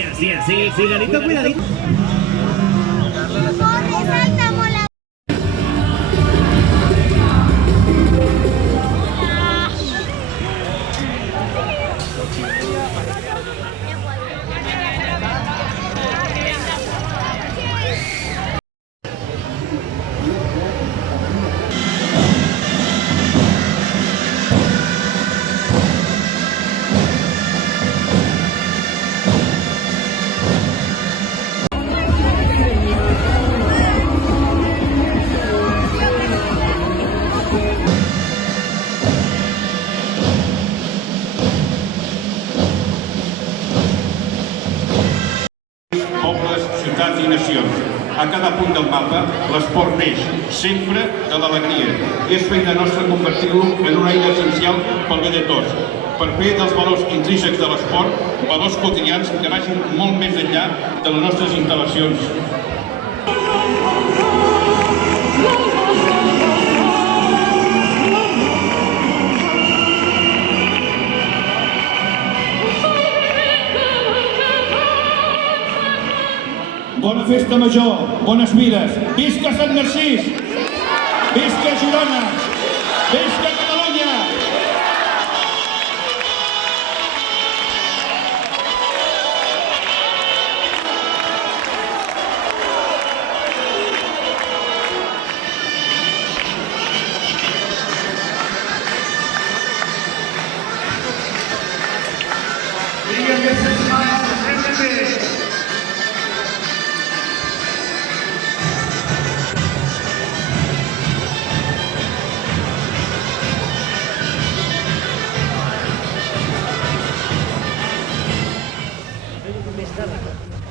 así, cuidadito, cuidadito. Corre, salta, mola. Pobles, ciutats i nacions. A cada punt del mapa, l'esport neix, sempre de l'alegria. És feina nostra convertir-lo en una eina essencial pel bé de tots, per fer dels valors intrínsecs de l'esport valors quotidians que vagin molt més enllà de les nostres instal·lacions. Bona festa major, bones mires. Visca Sant Narcís! Visca Girona! Visca Catalunya! Digue'm que s'és mai, sempre bé. Més tarda.